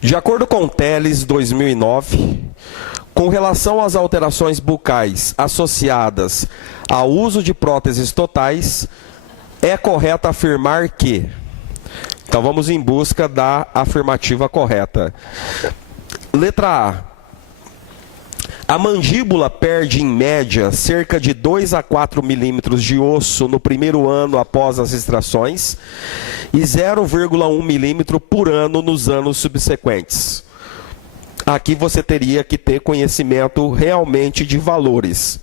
De acordo com o Teles 2009, com relação às alterações bucais associadas ao uso de próteses totais, é correto afirmar que... Então vamos em busca da afirmativa correta. Letra A. A mandíbula perde, em média, cerca de 2 a 4 milímetros de osso no primeiro ano após as extrações e 0,1 milímetro por ano nos anos subsequentes. Aqui você teria que ter conhecimento realmente de valores.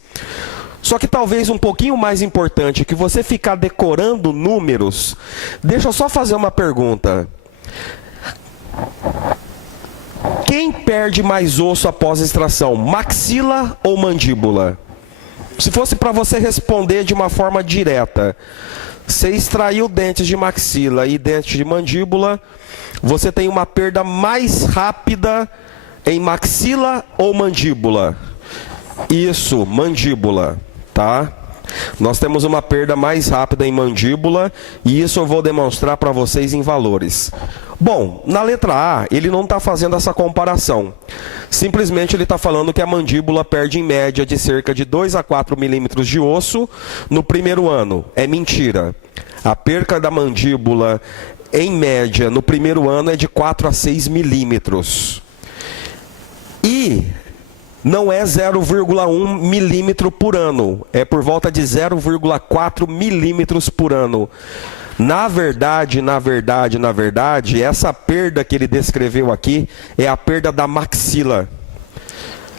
Só que talvez um pouquinho mais importante que você ficar decorando números, deixa eu só fazer uma pergunta. Quem perde mais osso após extração, maxila ou mandíbula? Se fosse para você responder de uma forma direta, você extraiu dentes de maxila e dentes de mandíbula, você tem uma perda mais rápida em maxila ou mandíbula? Isso, mandíbula, tá? Nós temos uma perda mais rápida em mandíbula e isso eu vou demonstrar para vocês em valores. Bom, na letra A, ele não está fazendo essa comparação. Simplesmente ele está falando que a mandíbula perde em média de cerca de 2 a 4 milímetros de osso no primeiro ano. É mentira. A perca da mandíbula, em média, no primeiro ano é de 4 a 6 milímetros. E não é 0,1 milímetro por ano, é por volta de 0,4 milímetros por ano. Na verdade, essa perda que ele descreveu aqui é a perda da maxila.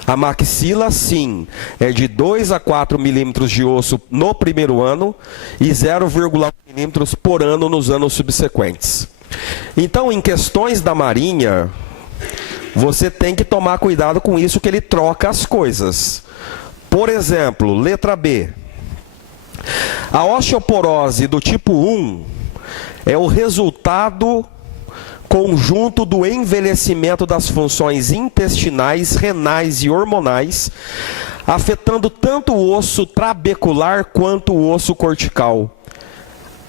A maxila, sim, é de 2 a 4 milímetros de osso no primeiro ano e 0,1 milímetros por ano nos anos subsequentes. Então, em questões da Marinha, você tem que tomar cuidado com isso, que ele troca as coisas. Por exemplo, letra B. A osteoporose do tipo 1 é o resultado conjunto do envelhecimento das funções intestinais, renais e hormonais, afetando tanto o osso trabecular quanto o osso cortical.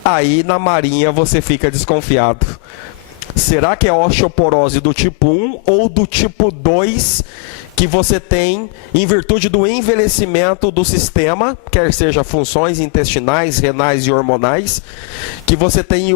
Aí na Marinha você fica desconfiado. Será que é osteoporose do tipo 1 ou do tipo 2 que você tem em virtude do envelhecimento do sistema, quer seja funções intestinais, renais e hormonais, que você tem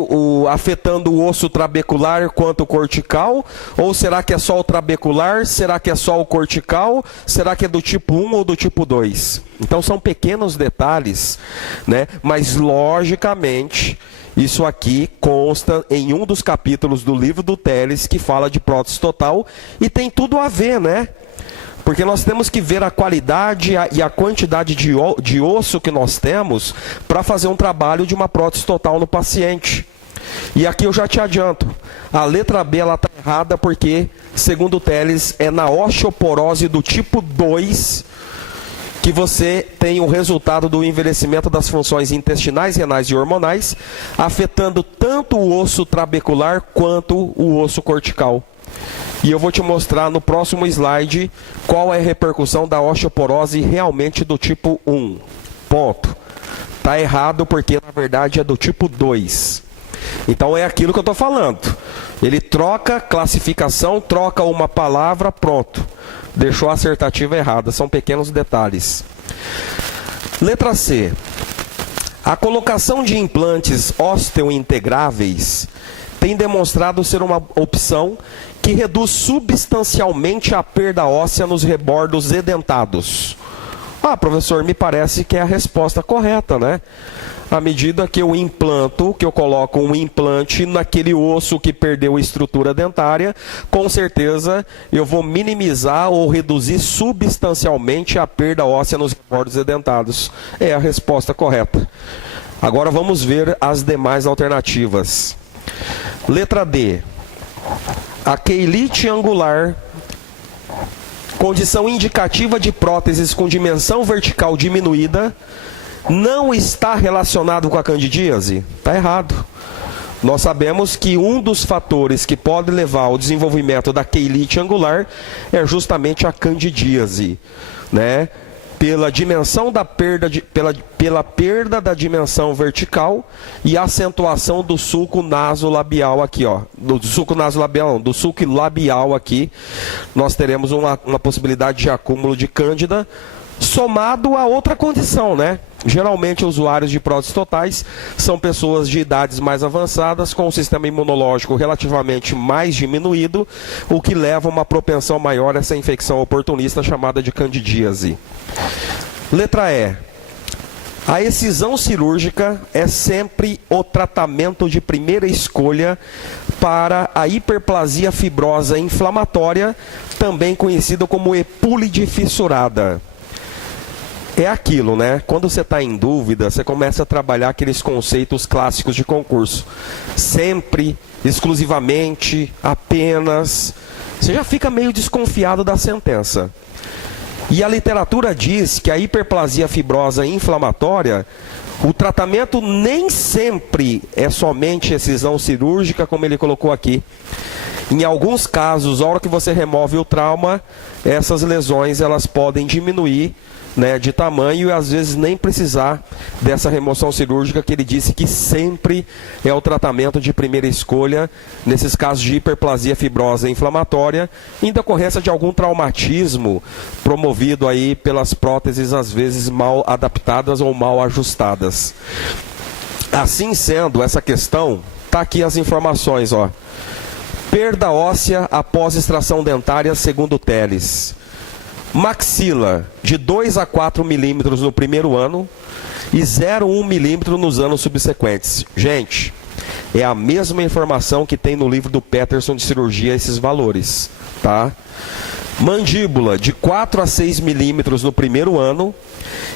afetando o osso trabecular quanto o cortical? Ou será que é só o trabecular? Será que é só o cortical? Será que é do tipo 1 ou do tipo 2? Então são pequenos detalhes, né? Mas logicamente isso aqui consta em um dos capítulos do livro do Teles que fala de prótese total e tem tudo a ver, né? Porque nós temos que ver a qualidade e a quantidade de osso que nós temos para fazer um trabalho de uma prótese total no paciente. E aqui eu já te adianto, a letra B ela está errada porque, segundo o Teles, é na osteoporose do tipo 2 que você tem o resultado do envelhecimento das funções intestinais, renais e hormonais, afetando tanto o osso trabecular quanto o osso cortical. E eu vou te mostrar no próximo slide qual é a repercussão da osteoporose realmente do tipo 1. Ponto. Está errado porque na verdade é do tipo 2. Então é aquilo que eu estou falando. Ele troca classificação, troca uma palavra, pronto. Deixou a assertativa errada. São pequenos detalhes. Letra C. A colocação de implantes osteointegráveis tem demonstrado ser uma opção que reduz substancialmente a perda óssea nos rebordos edentados. Ah, professor, me parece que é a resposta correta, né? À medida que eu implanto, que eu coloco um implante naquele osso que perdeu a estrutura dentária, com certeza eu vou minimizar ou reduzir substancialmente a perda óssea nos rebordos edentados. É a resposta correta. Agora vamos ver as demais alternativas. Letra D. A queilite angular, condição indicativa de próteses com dimensão vertical diminuída, não está relacionado com a candidíase? Está errado. Nós sabemos que um dos fatores que pode levar ao desenvolvimento da queilite angular é justamente a candidíase, né? pela dimensão da perda pela perda da dimensão vertical e acentuação do sulco nasolabial aqui, ó, do sulco nasolabial, não, do sulco labial aqui, nós teremos uma possibilidade de acúmulo de cândida, somado a outra condição, né? Geralmente, usuários de próteses totais são pessoas de idades mais avançadas, com um sistema imunológico relativamente mais diminuído, o que leva a uma propensão maior a essa infecção oportunista chamada de candidíase. Letra E. A excisão cirúrgica é sempre o tratamento de primeira escolha para a hiperplasia fibrosa inflamatória, também conhecida como epúlide fissurada. É aquilo, né? Quando você está em dúvida, você começa a trabalhar aqueles conceitos clássicos de concurso. Sempre, exclusivamente, apenas. Você já fica meio desconfiado da sentença. E a literatura diz que a hiperplasia fibrosa inflamatória, o tratamento nem sempre é somente excisão cirúrgica, como ele colocou aqui. Em alguns casos, a hora que você remove o trauma, essas lesões elas podem diminuir, né, de tamanho e às vezes nem precisar dessa remoção cirúrgica, que ele disse que sempre é o tratamento de primeira escolha nesses casos de hiperplasia fibrosa inflamatória, em decorrência de algum traumatismo promovido aí pelas próteses às vezes mal adaptadas ou mal ajustadas. Assim sendo, essa questão, tá aqui as informações, ó. Perda óssea após extração dentária segundo Teles. Maxila de 2 a 4 milímetros no primeiro ano e 0,1 milímetro nos anos subsequentes. Gente, é a mesma informação que tem no livro do Peterson de cirurgia, esses valores, tá? Mandíbula de 4 a 6 milímetros no primeiro ano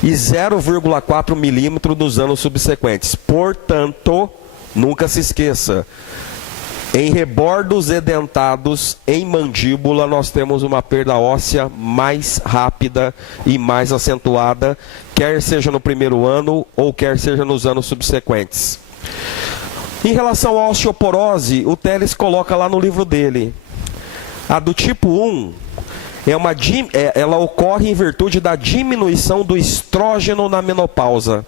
e 0,4 milímetro nos anos subsequentes. Portanto, nunca se esqueça, em rebordos edentados, em mandíbula, nós temos uma perda óssea mais rápida e mais acentuada, quer seja no primeiro ano ou quer seja nos anos subsequentes. Em relação à osteoporose, o Teles coloca lá no livro dele. A do tipo 1, ela ocorre em virtude da diminuição do estrógeno na menopausa.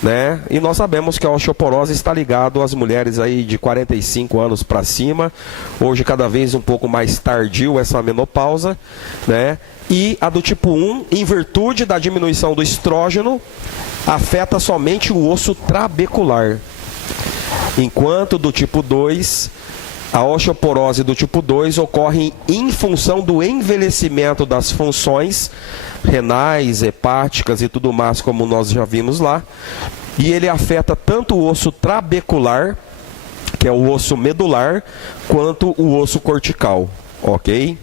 Né? E nós sabemos que a osteoporose está ligada às mulheres aí de 45 anos para cima, hoje cada vez um pouco mais tardio essa menopausa, né? E a do tipo 1, em virtude da diminuição do estrógeno, afeta somente o osso trabecular. Enquanto do tipo 2, a osteoporose do tipo 2 ocorre em função do envelhecimento das funções renais, hepáticas e tudo mais, como nós já vimos lá. E ele afeta tanto o osso trabecular, que é o osso medular, quanto o osso cortical, ok?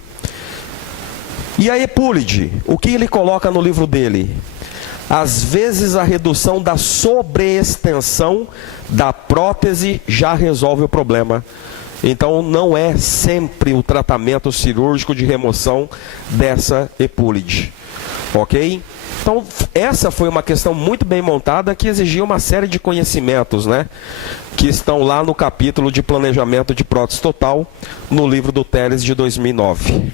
E a epúlide, o que ele coloca no livro dele? Às vezes a redução da sobreextensão da prótese já resolve o problema. Então não é sempre o tratamento cirúrgico de remoção dessa epúlide, ok? Então essa foi uma questão muito bem montada que exigia uma série de conhecimentos, né? Que estão lá no capítulo de planejamento de prótese total, no livro do Teles de 2009.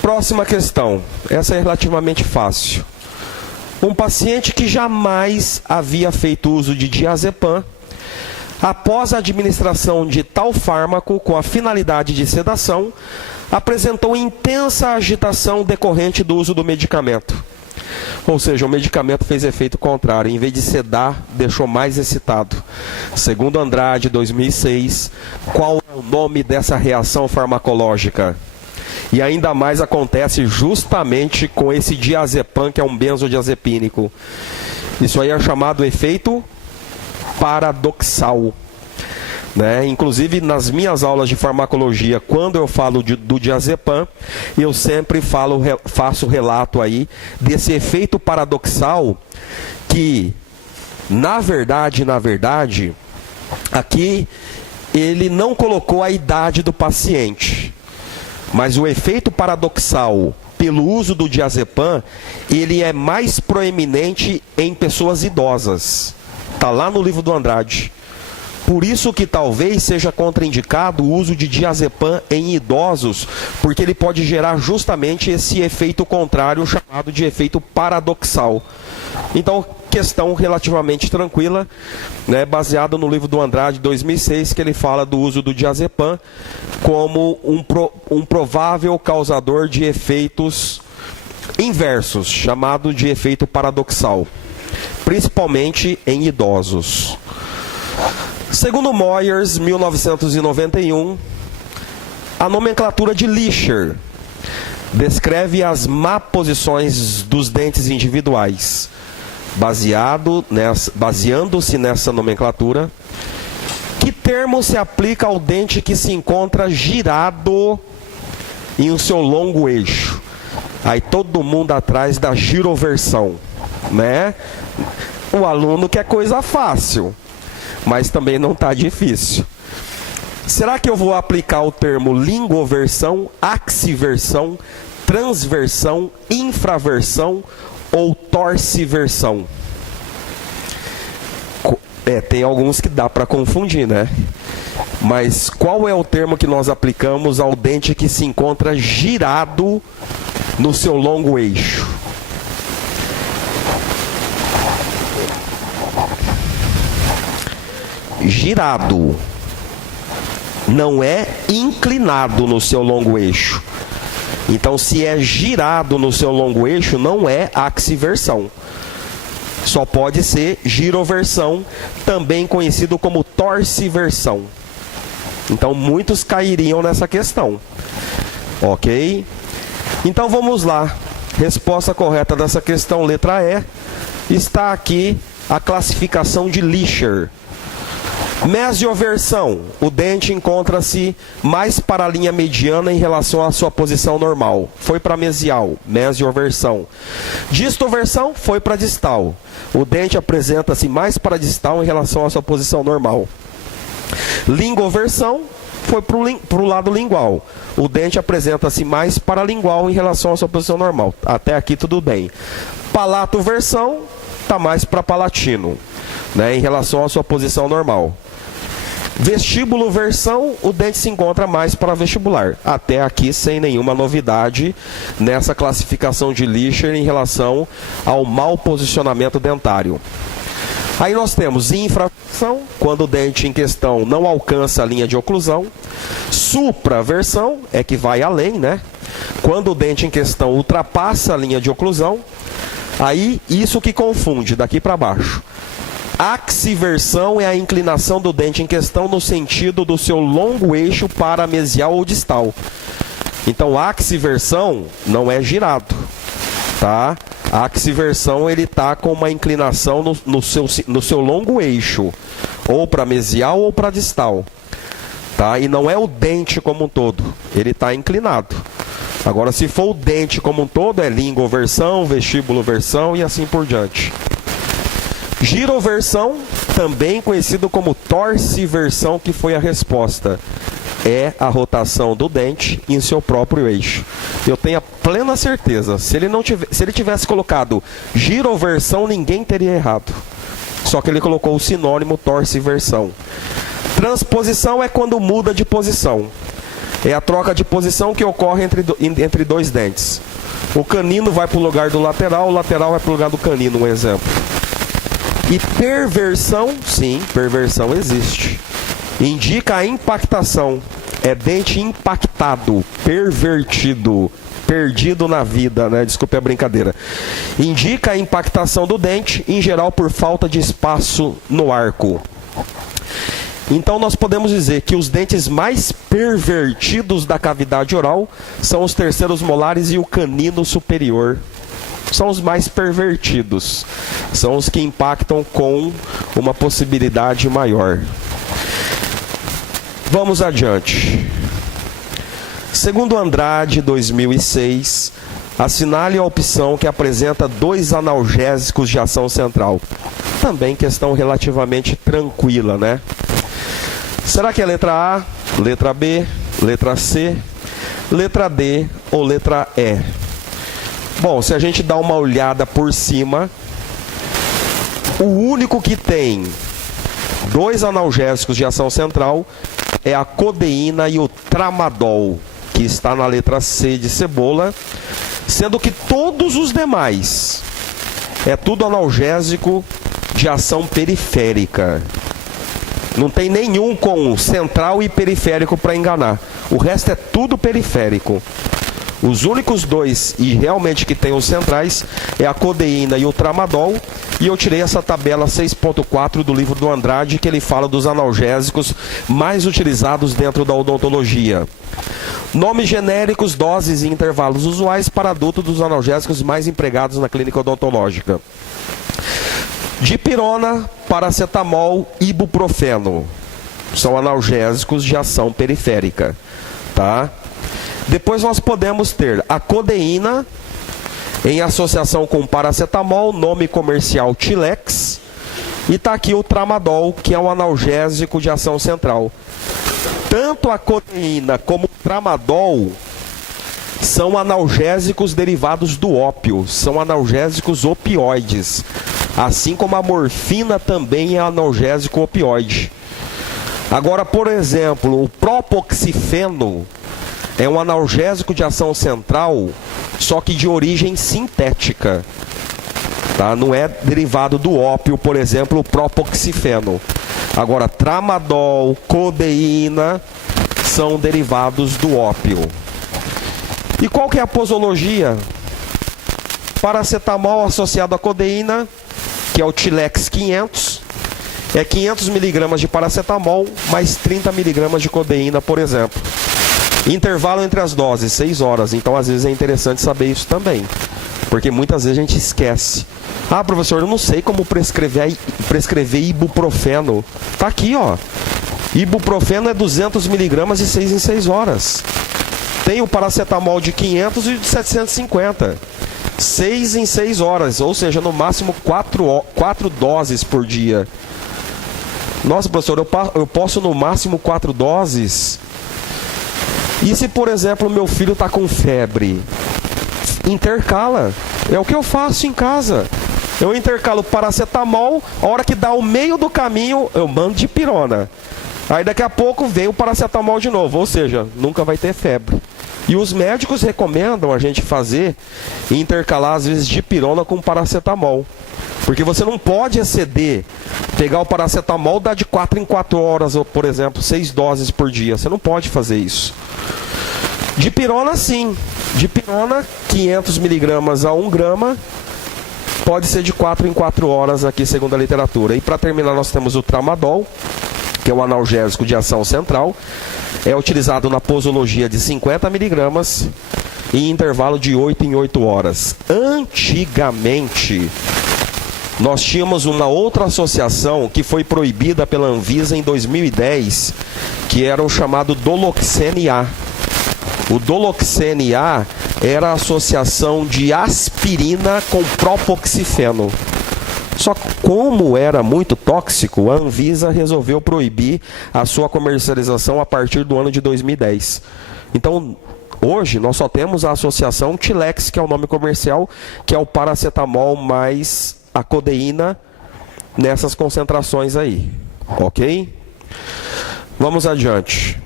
Próxima questão, essa é relativamente fácil. Um paciente que jamais havia feito uso de diazepam, após a administração de tal fármaco com a finalidade de sedação, apresentou intensa agitação decorrente do uso do medicamento. Ou seja, o medicamento fez efeito contrário, em vez de sedar, deixou mais excitado. Segundo Andrade, 2006, qual é o nome dessa reação farmacológica? E ainda mais acontece justamente com esse diazepam, que é um benzodiazepínico. Isso aí é chamado efeito paradoxal, né? Inclusive nas minhas aulas de farmacologia, quando eu falo do diazepam, eu sempre faço relato aí desse efeito paradoxal que, na verdade, aqui ele não colocou a idade do paciente, mas o efeito paradoxal pelo uso do diazepam, ele é mais proeminente em pessoas idosas. Está lá no livro do Andrade, Por isso que talvez seja contraindicado o uso de diazepam em idosos, porque ele pode gerar justamente esse efeito contrário, chamado de efeito paradoxal. Então, questão relativamente tranquila, né, baseado no livro do Andrade, 2006, que ele fala do uso do diazepam como um provável causador de efeitos inversos, chamado de efeito paradoxal, principalmente em idosos. Segundo Moyers, 1991, a nomenclatura de Lischer descreve as posições dos dentes individuais. Baseando-se nessa nomenclatura, que termo se aplica ao dente que se encontra girado em o seu longo eixo? Aí todo mundo atrás da giroversão, né? O aluno quer coisa fácil, mas também não está difícil. Será que eu vou aplicar o termo lingoversão, axiversão, transversão, infraversão ou torciversão? Tem alguns que dá para confundir, né? Mas qual é o termo que nós aplicamos ao dente que se encontra girado no seu longo eixo? Girado. Não é inclinado no seu longo eixo. Então, se é girado no seu longo eixo, não é axiversão. Só pode ser giroversão, também conhecido como torciversão. Então, muitos cairiam nessa questão. Ok? Então, vamos lá. Resposta correta dessa questão, letra E. Está aqui a classificação de Lischer. Mesioversão. O dente encontra-se mais para a linha mediana em relação à sua posição normal. Foi para mesial. Mesioversão. Distoversão. Foi para distal. O dente apresenta-se mais para distal em relação à sua posição normal. Lingoversão. Foi para o lado lingual. O dente apresenta-se mais para lingual em relação à sua posição normal. Até aqui tudo bem. Palatoversão. Está mais para palatino, né, em relação à sua posição normal. Vestíbulo-versão, o dente se encontra mais para vestibular. Até aqui sem nenhuma novidade nessa classificação de Lischer em relação ao mau posicionamento dentário. Aí nós temos infraversão, quando o dente em questão não alcança a linha de oclusão. Supraversão, é que vai além, né? Quando o dente em questão ultrapassa a linha de oclusão. Aí, isso que confunde, daqui para baixo. Axiversão é a inclinação do dente em questão no sentido do seu longo eixo para mesial ou distal. Então, axiversão não é girado, tá? A axiversão, ele está com uma inclinação no seu longo eixo, ou para mesial ou para distal, tá? E não é o dente como um todo, ele está inclinado. Agora, se for o dente como um todo, é lingoversão, vestíbuloversão e assim por diante. Giroversão, também conhecido como torciversão, que foi a resposta. É a rotação do dente em seu próprio eixo. Eu tenho a plena certeza, se ele tivesse colocado giroversão, ninguém teria errado. Só que ele colocou o sinônimo torciversão. Transposição é quando muda de posição. É a troca de posição que ocorre entre dois dentes. O canino vai para o lugar do lateral, o lateral vai para o lugar do canino, um exemplo. E perversão, sim, perversão existe. Indica a impactação. É dente impactado, pervertido, perdido na vida, né? Desculpe a brincadeira. Indica a impactação do dente, em geral por falta de espaço no arco. Então nós podemos dizer que os dentes mais pervertidos da cavidade oral são os terceiros molares e o canino superior. São os mais pervertidos. São os que impactam com uma possibilidade maior. Vamos adiante. Segundo Andrade, 2006, assinale a opção que apresenta 2 analgésicos de ação central. Também questão relativamente tranquila, né? Será que é letra A, letra B, letra C, letra D ou letra E? Bom, se a gente dá uma olhada por cima, o único que tem Dois analgésicos de ação central é a codeína e o tramadol, que está na letra C de cebola, sendo que todos os demais é tudo analgésico de ação periférica. Não tem nenhum com central e periférico para enganar. O resto é tudo periférico. Os únicos dois, e realmente que tem os centrais, é a codeína e o tramadol. E eu tirei essa tabela 6.4 do livro do Andrade, que ele fala dos analgésicos mais utilizados dentro da odontologia. Nomes genéricos, doses e intervalos usuais para adulto dos analgésicos mais empregados na clínica odontológica. Dipirona, paracetamol, ibuprofeno. São analgésicos de ação periférica, tá? Depois nós podemos ter a codeína em associação com paracetamol, nome comercial Tilex. E está aqui o tramadol, que é um analgésico de ação central. Tanto a codeína como o tramadol são analgésicos derivados do ópio, são analgésicos opioides. Assim como a morfina também é analgésico opioide. Agora, por exemplo, o propoxifeno é um analgésico de ação central, só que de origem sintética. Tá? Não é derivado do ópio, por exemplo, o propoxifeno. Agora, tramadol, codeína são derivados do ópio. E qual que é a posologia? Paracetamol associado à codeína, que é o Tilex 500, é 500 mg de paracetamol mais 30 mg de codeína, por exemplo. Intervalo entre as doses, 6 horas. Então, às vezes, é interessante saber isso também. Porque muitas vezes a gente esquece. Ah, professor, eu não sei como prescrever ibuprofeno. Tá aqui, ó. Ibuprofeno é 200 mg de 6 em 6 horas. Tem o paracetamol de 500 e de 750. 6 em 6 horas, ou seja, no máximo 4 doses por dia. Nossa, professor, eu posso no máximo 4 doses? E se, por exemplo, meu filho está com febre? Intercala. É o que eu faço em casa. Eu intercalo paracetamol, a hora que dá o meio do caminho, eu mando dipirona. Aí daqui a pouco vem o paracetamol de novo, ou seja, nunca vai ter febre. E os médicos recomendam a gente fazer e intercalar às vezes dipirona com paracetamol. Porque você não pode exceder, pegar o paracetamol, dar de 4 em 4 horas, ou por exemplo, 6 doses por dia. Você não pode fazer isso. Dipirona sim. Dipirona, 500 mg a 1 grama, pode ser de 4 em 4 horas aqui, segundo a literatura. E para terminar, nós temos o tramadol, que é o analgésico de ação central. É utilizado na posologia de 50 mg em intervalo de 8 em 8 horas. Antigamente, nós tínhamos uma outra associação que foi proibida pela Anvisa em 2010, que era o chamado Doloxene A. O Doloxene A era a associação de aspirina com propoxifeno. Só que como era muito tóxico, a Anvisa resolveu proibir a sua comercialização a partir do ano de 2010. Então, hoje, nós só temos a associação Tilex, que é o nome comercial, que é o paracetamol mais a codeína nessas concentrações aí. Ok? Vamos adiante.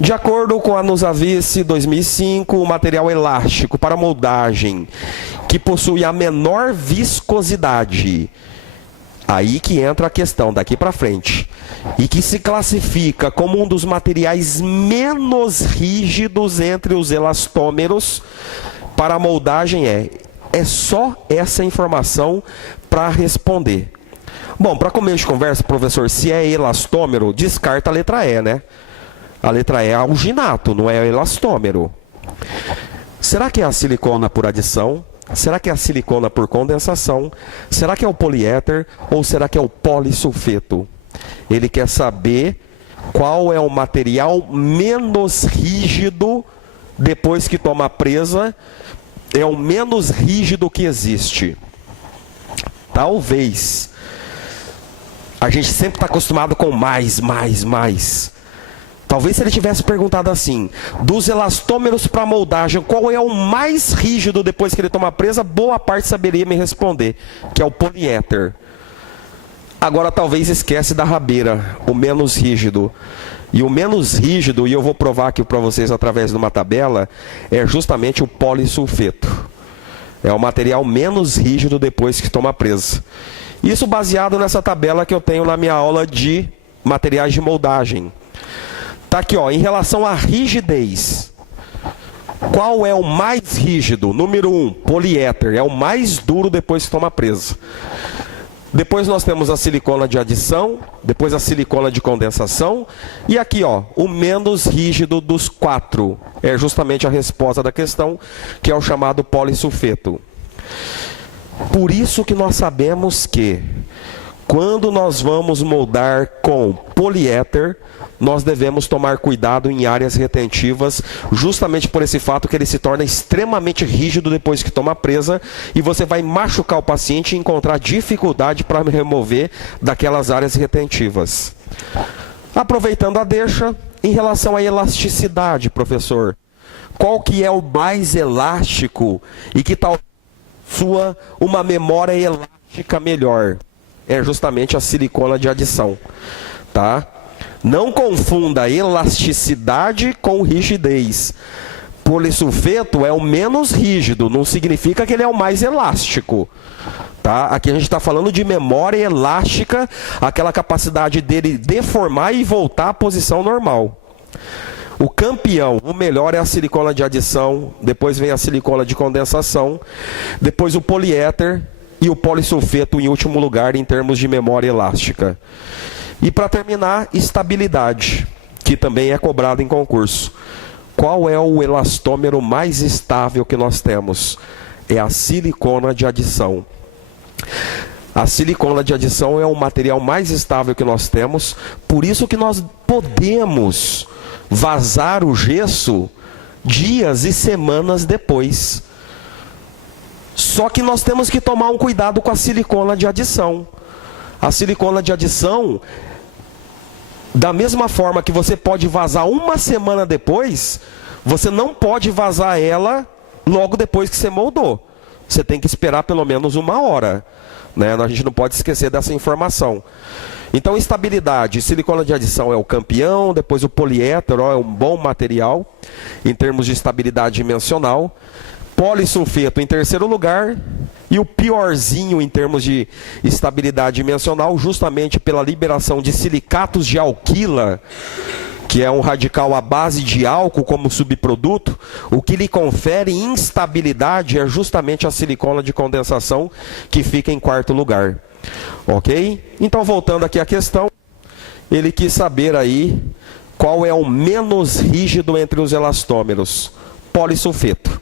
De acordo com a Nusavice 2005, o material elástico para moldagem que possui a menor viscosidade, aí que entra a questão daqui para frente, e que se classifica como um dos materiais menos rígidos entre os elastômeros para a moldagem é só essa informação para responder. Bom, para começo de conversa, professor, se é elastômero, descarta a letra E, né? A letra E é alginato, não é elastômero. Será que é a silicona por adição? Será que é a silicona por condensação? Será que é o poliéter? Ou será que é o polissulfeto? Ele quer saber qual é o material menos rígido depois que toma presa. É o menos rígido que existe. Talvez. A gente sempre está acostumado com mais. Talvez se ele tivesse perguntado assim, dos elastômeros para moldagem, qual é o mais rígido depois que ele toma presa, boa parte saberia me responder, que é o poliéter. Agora talvez esquece da rabeira, o menos rígido. E o menos rígido, e eu vou provar aqui para vocês através de uma tabela, é justamente o polissulfeto. É o material menos rígido depois que toma presa. Isso baseado nessa tabela que eu tenho na minha aula de materiais de moldagem. Tá aqui, ó, em relação à rigidez. Qual é o mais rígido? Número 1, poliéter. É o mais duro depois que toma presa. Depois nós temos a silicona de adição, depois a silicona de condensação. E aqui, ó, o menos rígido dos 4. É justamente a resposta da questão, que é o chamado polissulfeto. Por isso que nós sabemos que, quando nós vamos moldar com poliéter, nós devemos tomar cuidado em áreas retentivas, justamente por esse fato que ele se torna extremamente rígido depois que toma presa, e você vai machucar o paciente e encontrar dificuldade para remover daquelas áreas retentivas. Aproveitando a deixa, em relação à elasticidade, professor, qual que é o mais elástico e que tal sua uma memória elástica melhor? É justamente a silicona de adição, tá? Não confunda elasticidade com rigidez. Polissulfeto é o menos rígido, não significa que ele é o mais elástico. Tá? Aqui a gente está falando de memória elástica, aquela capacidade dele deformar e voltar à posição normal. O campeão, o melhor é a silicona de adição, depois vem a silicona de condensação, depois o poliéter e o polissulfeto em último lugar em termos de memória elástica. E para terminar, estabilidade, que também é cobrado em concurso. Qual é o elastômero mais estável que nós temos? É a silicona de adição. A silicona de adição é o material mais estável que nós temos, por isso que nós podemos vazar o gesso dias e semanas depois. Só que nós temos que tomar um cuidado com a silicona de adição. A silicona de adição, da mesma forma que você pode vazar uma semana depois, você não pode vazar ela logo depois que você moldou. Você tem que esperar pelo menos 1 hora. Né? A gente não pode esquecer dessa informação. Então, estabilidade, silicona de adição é o campeão, depois o poliéter é um bom material, em termos de estabilidade dimensional. Polissulfeto em terceiro lugar, e o piorzinho em termos de estabilidade dimensional, justamente pela liberação de silicatos de alquila, que é um radical à base de álcool como subproduto, o que lhe confere instabilidade é justamente a silicona de condensação, que fica em quarto lugar. Ok? Então, voltando aqui à questão, ele quis saber aí qual é o menos rígido entre os elastômeros. Polissulfeto.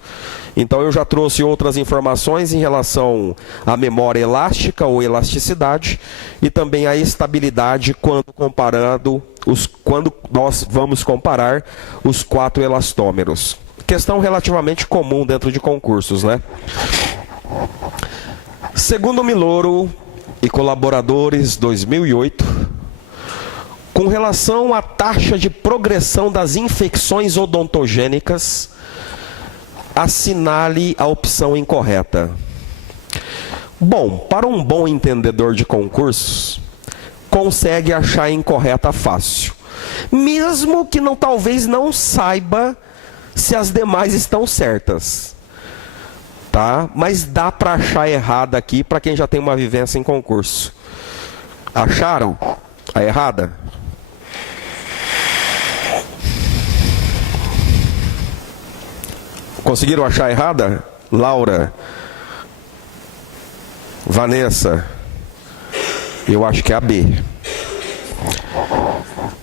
Então eu já trouxe outras informações em relação à memória elástica ou elasticidade e também a estabilidade quando nós vamos comparar os 4 elastômeros. Questão relativamente comum dentro de concursos, né? Segundo Miloro e colaboradores, 2008, com relação à taxa de progressão das infecções odontogênicas, assinale a opção incorreta. Bom, para um bom entendedor de concursos, consegue achar a incorreta fácil. Mesmo que talvez não saiba se as demais estão certas. Tá? Mas dá para achar errada aqui para quem já tem uma vivência em concurso. Acharam a errada? Conseguiram achar errada? Laura, Vanessa, eu acho que é a B.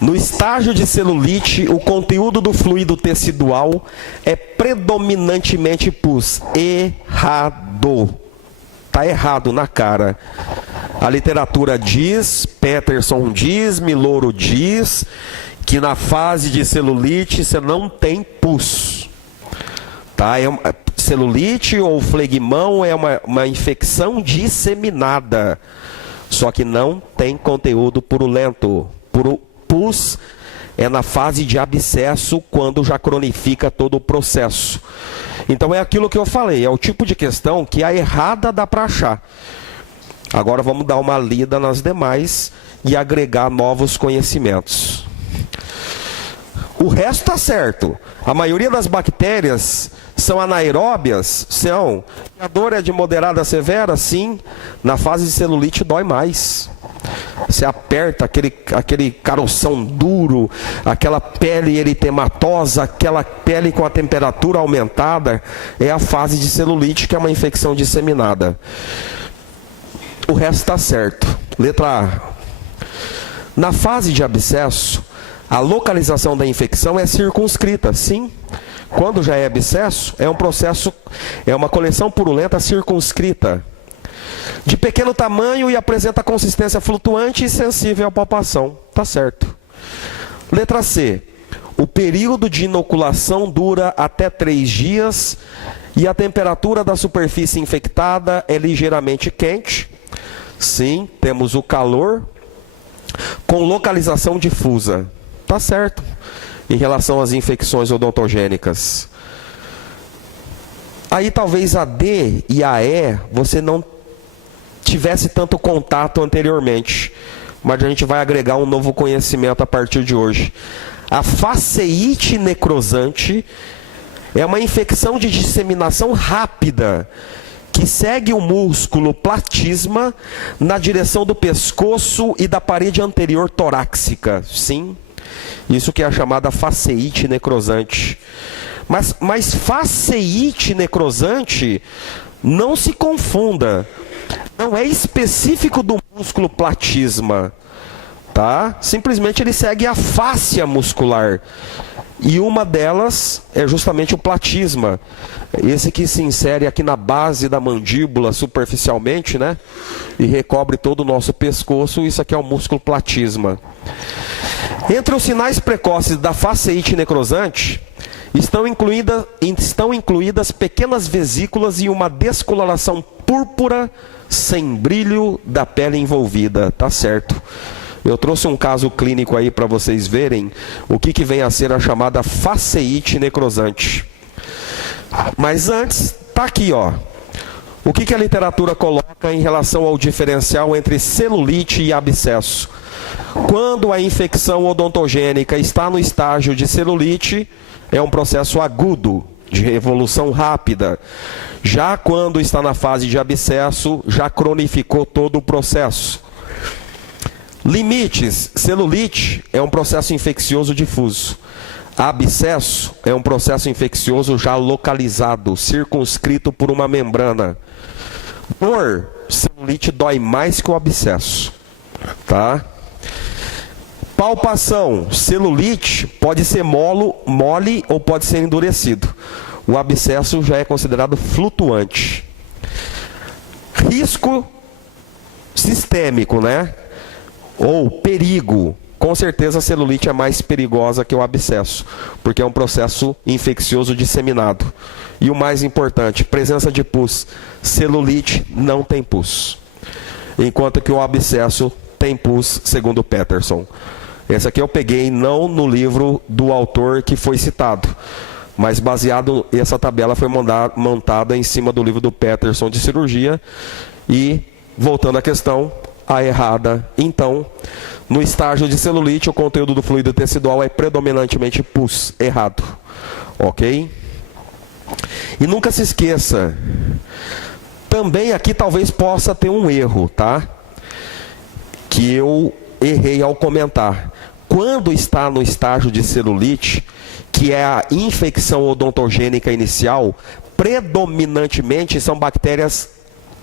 No estágio de celulite, o conteúdo do fluido tecidual é predominantemente pus. Errado. Está errado na cara. A literatura diz, Peterson diz, Miloro diz, que na fase de celulite você não tem pus. Tá? Celulite ou flegmão é uma infecção disseminada, só que não tem conteúdo purulento. Pus é na fase de abscesso, quando já cronifica todo o processo. Então é aquilo que eu falei, é o tipo de questão que a errada dá para achar. Agora vamos dar uma lida nas demais e agregar novos conhecimentos. O resto está certo. A maioria das bactérias são anaeróbias? São. A dor é de moderada a severa? Sim. Na fase de celulite dói mais. Você aperta aquele caroção duro, aquela pele eritematosa, aquela pele com a temperatura aumentada, é a fase de celulite, que é uma infecção disseminada. O resto está certo. Letra A. Na fase de abscesso, a localização da infecção é circunscrita, sim. Quando já é abscesso, é um processo, é uma coleção purulenta circunscrita, de pequeno tamanho e apresenta consistência flutuante e sensível à palpação. Tá certo. Letra C. O período de inoculação dura até 3 dias e a temperatura da superfície infectada é ligeiramente quente. Sim, temos o calor com localização difusa. Tá certo. Em relação às infecções odontogênicas. Aí talvez a D e a E você não tivesse tanto contato anteriormente, mas a gente vai agregar um novo conhecimento a partir de hoje. A faceite necrosante é uma infecção de disseminação rápida que segue o músculo platisma na direção do pescoço e da parede anterior torácica. Sim, isso que é a chamada faceite necrosante. Mas faceite necrosante, não se confunda, não é específico do músculo platisma, tá? Simplesmente ele segue a fáscia muscular. E uma delas é justamente o platisma. Esse que se insere aqui na base da mandíbula superficialmente, né? E recobre todo o nosso pescoço. Isso aqui é o músculo platisma. Entre os sinais precoces da faceite necrosante, estão incluídas pequenas vesículas e uma descoloração púrpura sem brilho da pele envolvida. Tá certo. Eu trouxe um caso clínico aí para vocês verem o que vem a ser a chamada faceite necrosante. Mas antes, tá aqui, ó. O que a literatura coloca em relação ao diferencial entre celulite e abscesso? Quando a infecção odontogênica está no estágio de celulite, é um processo agudo, de evolução rápida. Já quando está na fase de abscesso, já cronificou todo o processo. Limites: celulite é um processo infeccioso difuso. Abscesso é um processo infeccioso já localizado, circunscrito por uma membrana. Dor: celulite dói mais que o abscesso, tá? Palpação: celulite pode ser mole ou pode ser endurecido. O abscesso já é considerado flutuante. Risco sistêmico, né? Ou perigo. Com certeza a celulite é mais perigosa que o abscesso, porque é um processo infeccioso disseminado. E o mais importante, presença de pus. Celulite não tem pus, enquanto que o abscesso tem pus, segundo Peterson. Esse aqui eu peguei não no livro do autor que foi citado, mas baseado, essa tabela foi montada em cima do livro do Peterson de cirurgia. E, voltando à questão, a errada. Então, no estágio de celulite, o conteúdo do fluido tecidual é predominantemente pus. Errado. Ok? E nunca se esqueça, também aqui talvez possa ter um erro, tá? Que eu errei ao comentar. Quando está no estágio de celulite, que é a infecção odontogênica inicial, predominantemente são bactérias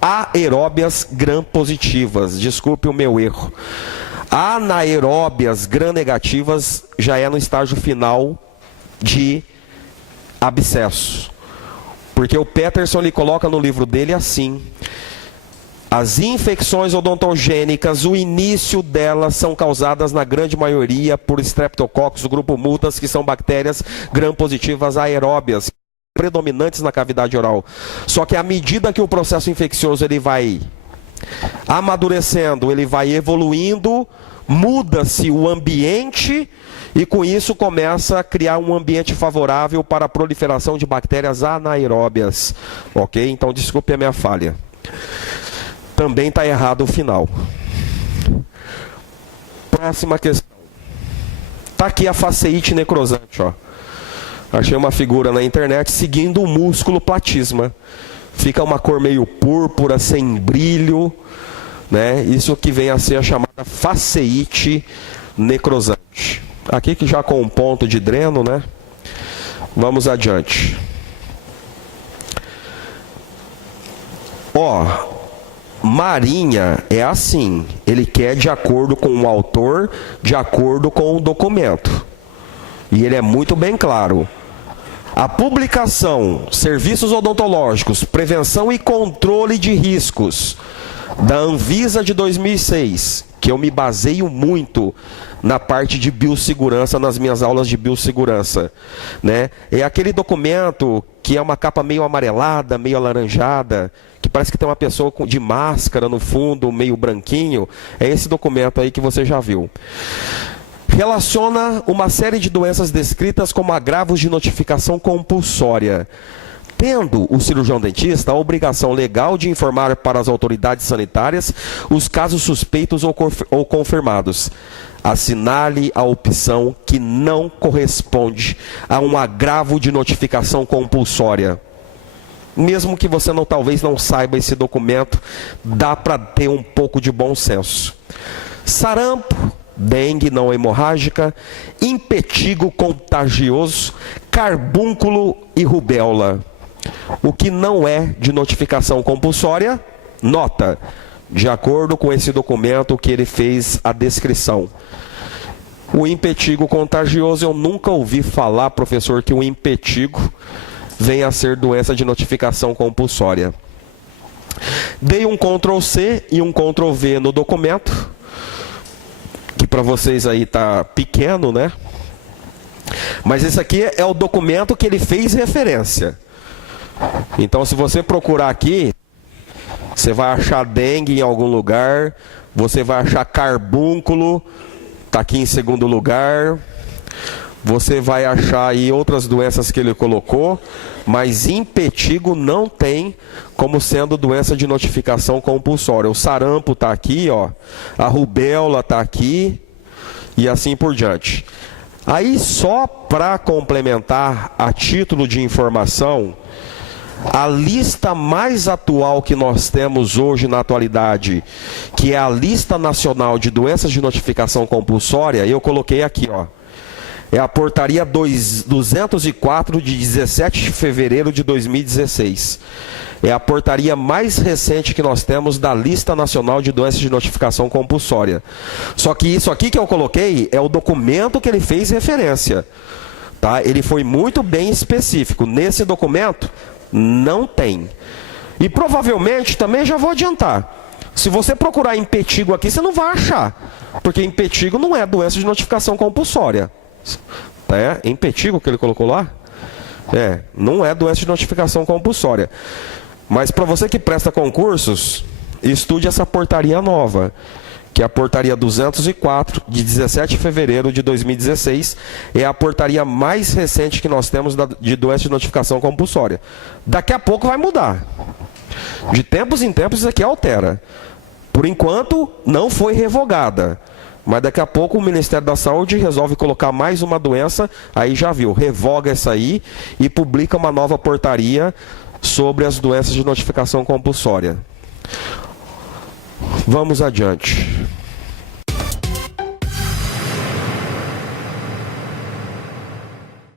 aeróbias gram-positivas. Desculpe o meu erro. Anaeróbias gram-negativas já é no estágio final de abscesso. Porque o Peterson ele coloca no livro dele assim: as infecções odontogênicas, o início delas são causadas na grande maioria por Streptococcus, o grupo Mutas, que são bactérias gram-positivas aeróbias, predominantes na cavidade oral. Só que à medida que o processo infeccioso ele vai amadurecendo, ele vai evoluindo, muda-se o ambiente e com isso começa a criar um ambiente favorável para a proliferação de bactérias anaeróbias. Ok? Então desculpe a minha falha. também está errado o final. Próxima questão. Está aqui a faceite necrosante, ó. Achei uma figura na internet seguindo o músculo platisma. Fica uma cor meio púrpura, sem brilho, né? Isso que vem a ser a chamada faceite necrosante. Aqui que já com um ponto de dreno, né? Vamos adiante. Ó, Marinha é assim, ele quer de acordo com o autor, de acordo com o documento. E ele é muito bem claro. A publicação, Serviços Odontológicos, Prevenção e Controle de Riscos, da Anvisa de 2006, que eu me baseio muito na parte de biossegurança, nas minhas aulas de biossegurança, né? É aquele documento que é uma capa meio amarelada, meio alaranjada, que parece que tem uma pessoa de máscara no fundo, meio branquinho. É esse documento aí que você já viu. Relaciona uma série de doenças descritas como agravos de notificação compulsória, tendo o cirurgião dentista a obrigação legal de informar para as autoridades sanitárias os casos suspeitos ou confirmados. Assinale a opção que não corresponde a um agravo de notificação compulsória. Mesmo que você talvez não saiba esse documento, dá para ter um pouco de bom senso. Sarampo, dengue não hemorrágica, impetigo contagioso, carbúnculo e rubéola. O que não é de notificação compulsória, nota, de acordo com esse documento que ele fez a descrição. O impetigo contagioso, eu nunca ouvi falar, professor, que o impetigo venha a ser doença de notificação compulsória. Dei um Ctrl+C e um Ctrl+V no documento, que para vocês aí tá pequeno, né? Mas esse aqui é o documento que ele fez referência. Então, se você procurar aqui, você vai achar dengue em algum lugar, você vai achar carbúnculo, está aqui em segundo lugar, você vai achar aí outras doenças que ele colocou, mas impetigo não tem como sendo doença de notificação compulsória. O sarampo está aqui, ó, a rubéola está aqui e assim por diante. Aí, só para complementar a título de informação, a lista mais atual que nós temos hoje na atualidade, que é a Lista Nacional de Doenças de Notificação Compulsória, eu coloquei aqui, ó. É a portaria 204 de 17 de fevereiro de 2016. É a portaria mais recente que nós temos da Lista Nacional de Doenças de Notificação Compulsória. Só que isso aqui que eu coloquei é o documento que ele fez referência. Tá? Ele foi muito bem específico. Nesse documento, não tem. E provavelmente, também já vou adiantar, se você procurar impetigo aqui, você não vai achar. Porque impetigo não é doença de notificação compulsória. É impetigo que ele colocou lá? Não é doença de notificação compulsória. Mas para você que presta concursos, estude essa portaria nova, que é a portaria 204 de 17 de fevereiro de 2016, é a portaria mais recente que nós temos de doença de notificação compulsória. Daqui a pouco vai mudar. De tempos em tempos isso aqui altera. Por enquanto não foi revogada. Mas daqui a pouco o Ministério da Saúde resolve colocar mais uma doença, aí já viu, revoga essa aí e publica uma nova portaria sobre as doenças de notificação compulsória. Vamos adiante.